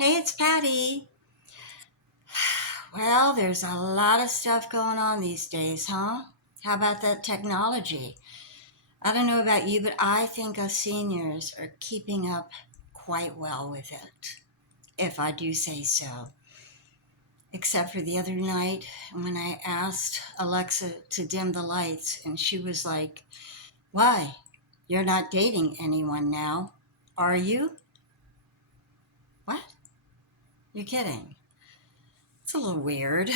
Hey, it's Patty. Well, there's a lot of stuff going on these days, huh? How about that technology? I don't know about you, but I think us seniors are keeping up quite well with it, if I do say so. Except for the other night when I asked Alexa to dim the lights, and she was like, "Why? You're not dating anyone now, are you?" What? You're kidding. It's a little weird.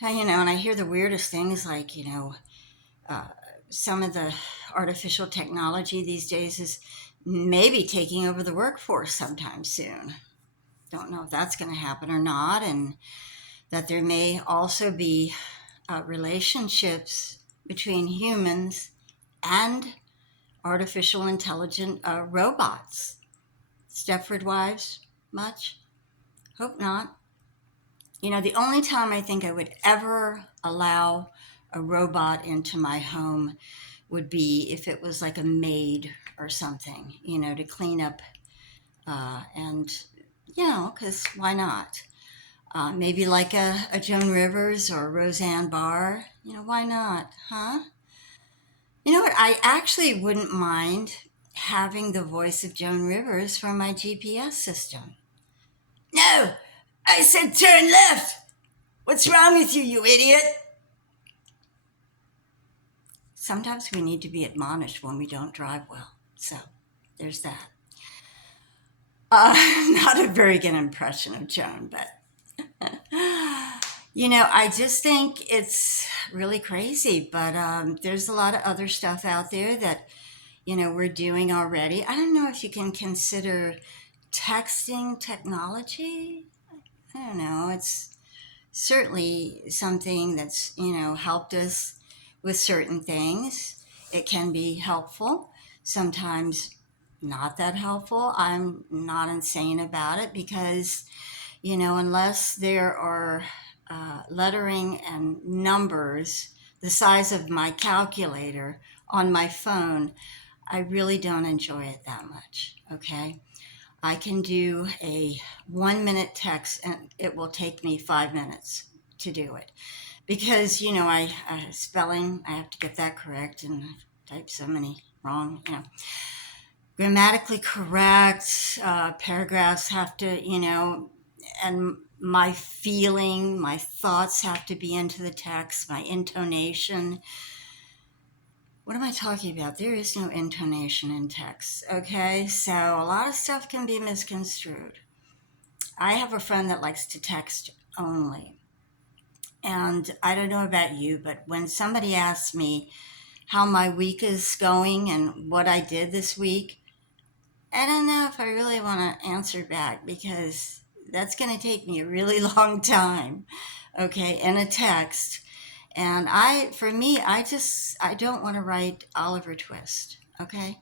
And I hear the weirdest things like, uh, some of the artificial technology these days is maybe taking over the workforce sometime soon. Don't know if that's going to happen or not, and that there may also be relationships between humans and artificial intelligent robots. Stepford Wives, much? Hope not. The only time I think I would ever allow a robot into my home would be if it was like a maid or something, to clean up and, because why not? Maybe like a Joan Rivers or Roseanne Barr. Why not? Huh? You know what? I actually wouldn't mind having the voice of Joan Rivers for my GPS system. No, I said turn left. What's wrong with you, you idiot? Sometimes we need to be admonished when we don't drive well. So there's that. Not a very good impression of Joan, but I just think it's really crazy. But there's a lot of other stuff out there that, we're doing already. I don't know if you can consider texting technology. I don't know. It's certainly something that's, helped us with certain things. It can be helpful, sometimes not that helpful. I'm not insane about it because, unless there are lettering and numbers the size of my calculator on my phone, I really don't enjoy it that much. Okay. I can do a 1 minute text and it will take me 5 minutes to do it because spelling, I have to get that correct, and I've typed so many wrong. Grammatically correct paragraphs have to, and my feeling, my thoughts have to be into the text, my intonation. What am I talking about? There is no intonation in text. Okay, so a lot of stuff can be misconstrued. I have a friend that likes to text only. And I don't know about you, but when somebody asks me how my week is going and what I did this week, I don't know if I really want to answer back because that's going to take me a really long time, okay, in a text. And for me, I don't want to write Oliver Twist, okay?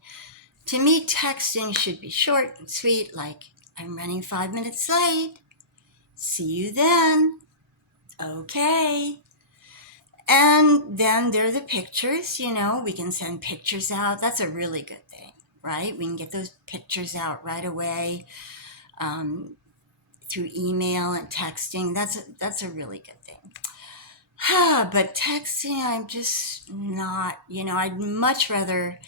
To me, texting should be short and sweet, like, I'm running 5 minutes late. See you then. Okay. And then there are the pictures, we can send pictures out. That's a really good thing, right? We can get those pictures out right away um, through email and texting. That's a really good thing. But texting, I'm just not, I'd much rather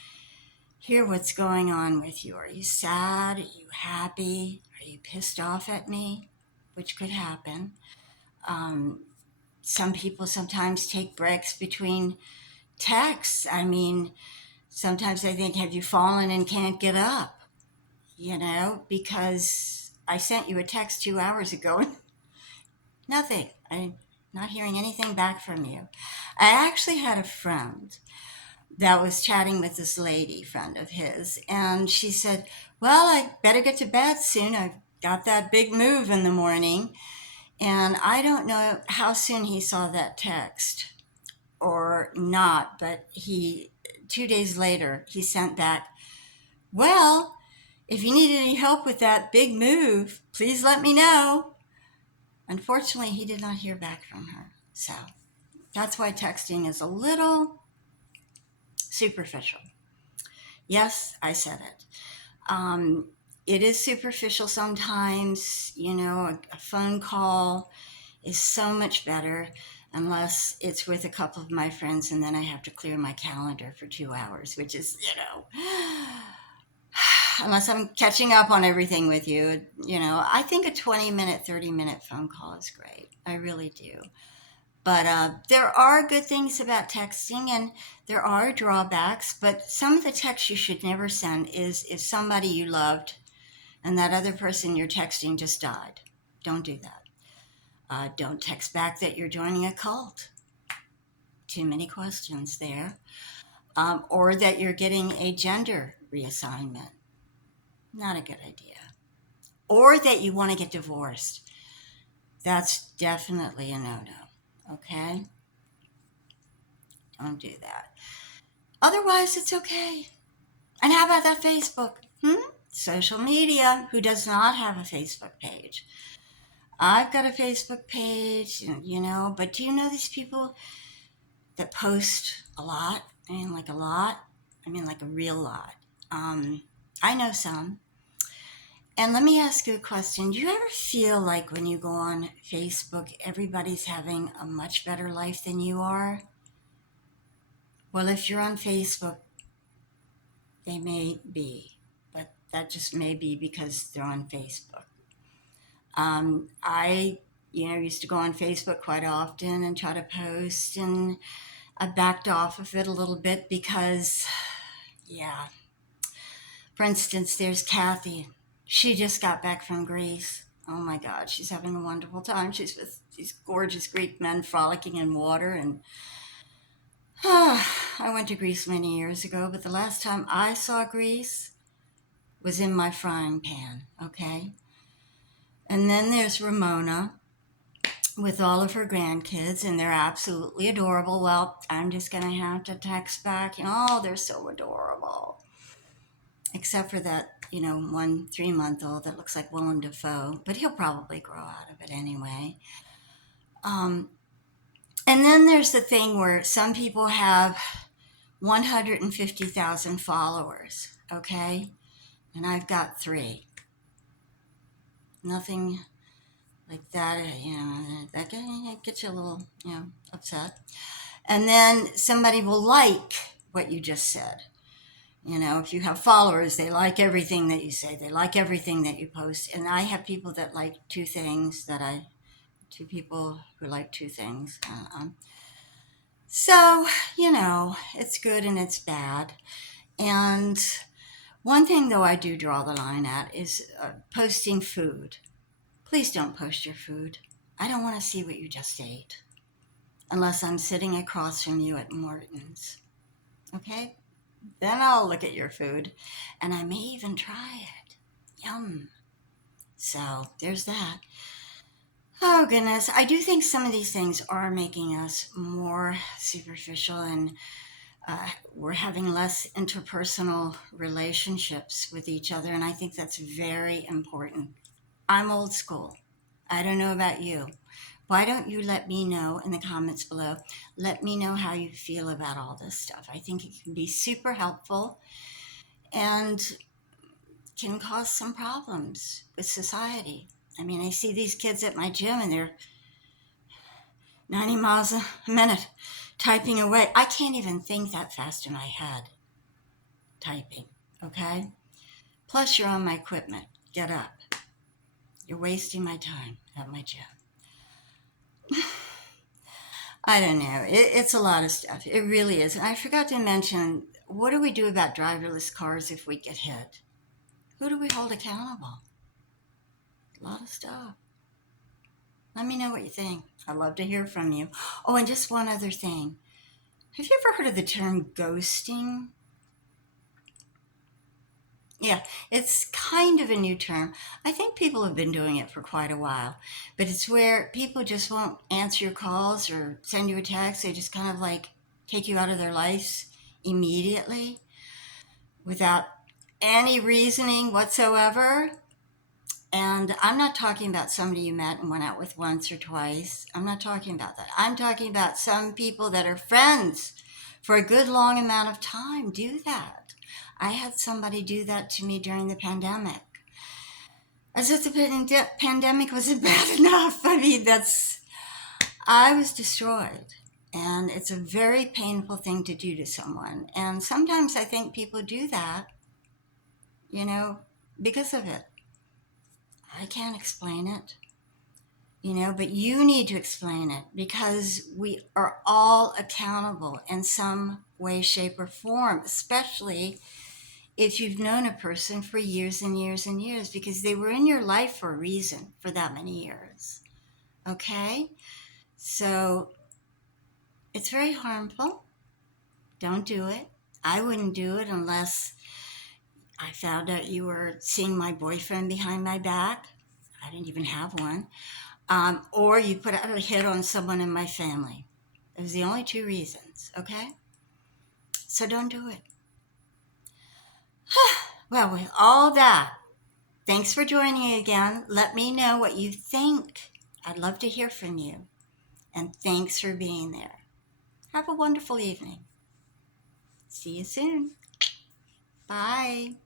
hear what's going on with you. Are you sad? Are you happy? Are you pissed off at me? Which could happen. Um, some people sometimes take breaks between texts. I mean, sometimes I think, have you fallen and can't get up? Because I sent you a text 2 hours ago and nothing. I'm not hearing anything back from you. I actually had a friend that was chatting with this lady friend of his, and she said, "Well, I better get to bed soon. I've got that big move in the morning." And I don't know how soon he saw that text or not, but 2 days later, he sent back, "Well, if you need any help with that big move, please let me know." Unfortunately, he did not hear back from her. So that's why texting is a little superficial. Yes, I said it. Um, It is superficial sometimes. A phone call is so much better unless it's with a couple of my friends and then I have to clear my calendar for 2 hours, which is, unless I'm catching up on everything with you, I think a 20-minute, 30-minute phone call is great. I really do. But there are good things about texting and there are drawbacks. But some of the texts you should never send is if somebody you loved and that other person you're texting just died. Don't do that. Don't text back that you're joining a cult. Too many questions there. Or that you're getting a gender reassignment. Not a good idea. Or that you want to get divorced. That's definitely a no no. Okay? Don't do that. Otherwise, it's okay. And how about that Facebook? Social media. Who does not have a Facebook page? I've got a Facebook page, but do you know these people that post a lot? I mean, like a lot. I mean, like a real lot. Um, I know some. And let me ask you a question. Do you ever feel like when you go on Facebook, everybody's having a much better life than you are? Well, if you're on Facebook, they may be, but that just may be because they're on Facebook. I, used to go on Facebook quite often and try to post, and I backed off of it a little bit because, yeah. For instance, there's Kathy. She just got back from Greece. Oh my God, she's having a wonderful time. She's with these gorgeous Greek men frolicking in water. And I went to Greece many years ago, but the last time I saw Greece was in my frying pan, okay? And then there's Ramona with all of her grandkids, and they're absolutely adorable. Well, I'm just going to have to text back, oh, they're so adorable. Except for that, 1 3-month-old that looks like Willem Dafoe, but he'll probably grow out of it anyway. Um, and then there's the thing where some people have 150,000 followers, okay? And I've got 3. Nothing like that, that gets you a little, upset. And then somebody will like what you just said. If you have followers, they like everything that you say. They like everything that you post. And I have people that like two people who like 2 things. So, it's good and it's bad. And one thing, though, I do draw the line at is posting food. Please don't post your food. I don't want to see what you just ate unless I'm sitting across from you at Morton's. Okay? Then I'll look at your food and I may even try it. Yum. So there's that. Oh, goodness. I do think some of these things are making us more superficial and we're having less interpersonal relationships with each other. And I think that's very important. I'm old school. I don't know about you. Why don't you let me know in the comments below? Let me know how you feel about all this stuff. I think it can be super helpful and can cause some problems with society. I mean, I see these kids at my gym and they're 90 miles a minute typing away. I can't even think that fast in my head typing, okay? Plus, you're on my equipment. Get up. You're wasting my time at my gym. I don't know. It's a lot of stuff. It really is. And I forgot to mention, what do we do about driverless cars if we get hit? Who do we hold accountable? A lot of stuff. Let me know what you think. I'd love to hear from you. Oh, and just one other thing. Have you ever heard of the term ghosting? Yeah, it's kind of a new term. I think people have been doing it for quite a while, but it's where people just won't answer your calls or send you a text. They just kind of like take you out of their lives immediately without any reasoning whatsoever. And I'm not talking about somebody you met and went out with once or twice. I'm not talking about that. I'm talking about some people that are friends for a good long amount of time do that. I had somebody do that to me during the pandemic. as if the pandemic wasn't bad enough. I mean, I was destroyed. And it's a very painful thing to do to someone. And sometimes I think people do that, you know, because of it. I can't explain it, but you need to explain it because we are all accountable in some way, shape, or form, especially if you've known a person for years and years and years, because they were in your life for a reason for that many years. Okay? So it's very harmful. Don't do it. I wouldn't do it unless I found out you were seeing my boyfriend behind my back. I didn't even have one. Or you put out a hit on someone in my family. Those are the only two reasons, okay? So don't do it. Well, with all that, thanks for joining again. Let me know what you think. I'd love to hear from you. And thanks for being there. Have a wonderful evening. See you soon. Bye.